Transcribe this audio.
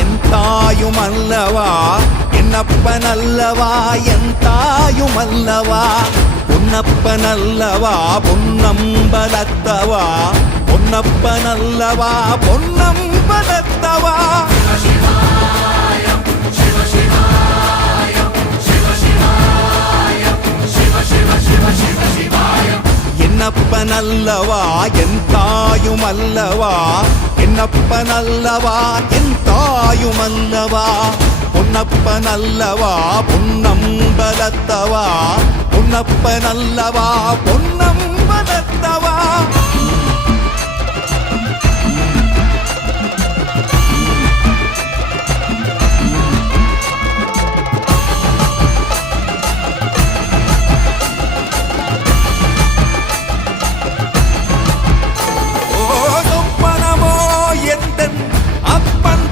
என் தாயும் அல்லவா என்னப்பன் அல்லவா என் தாயும் அல்லவா பொன்னப்பன் அல்லவா பொன்னம்பலத்தவா பொன்னப்பன் அல்லவா பொன்னம்பலத்தவா என்னப்பன் அல்லவா என் தாயும் அல்லவா என்னப்பன் அல்லவா என் தாயும் அல்லவா பொன்னப்பன் அல்லவா பொன்னம்பலத்தவா பொன்னப்பன் அல்லவா பொன்னம்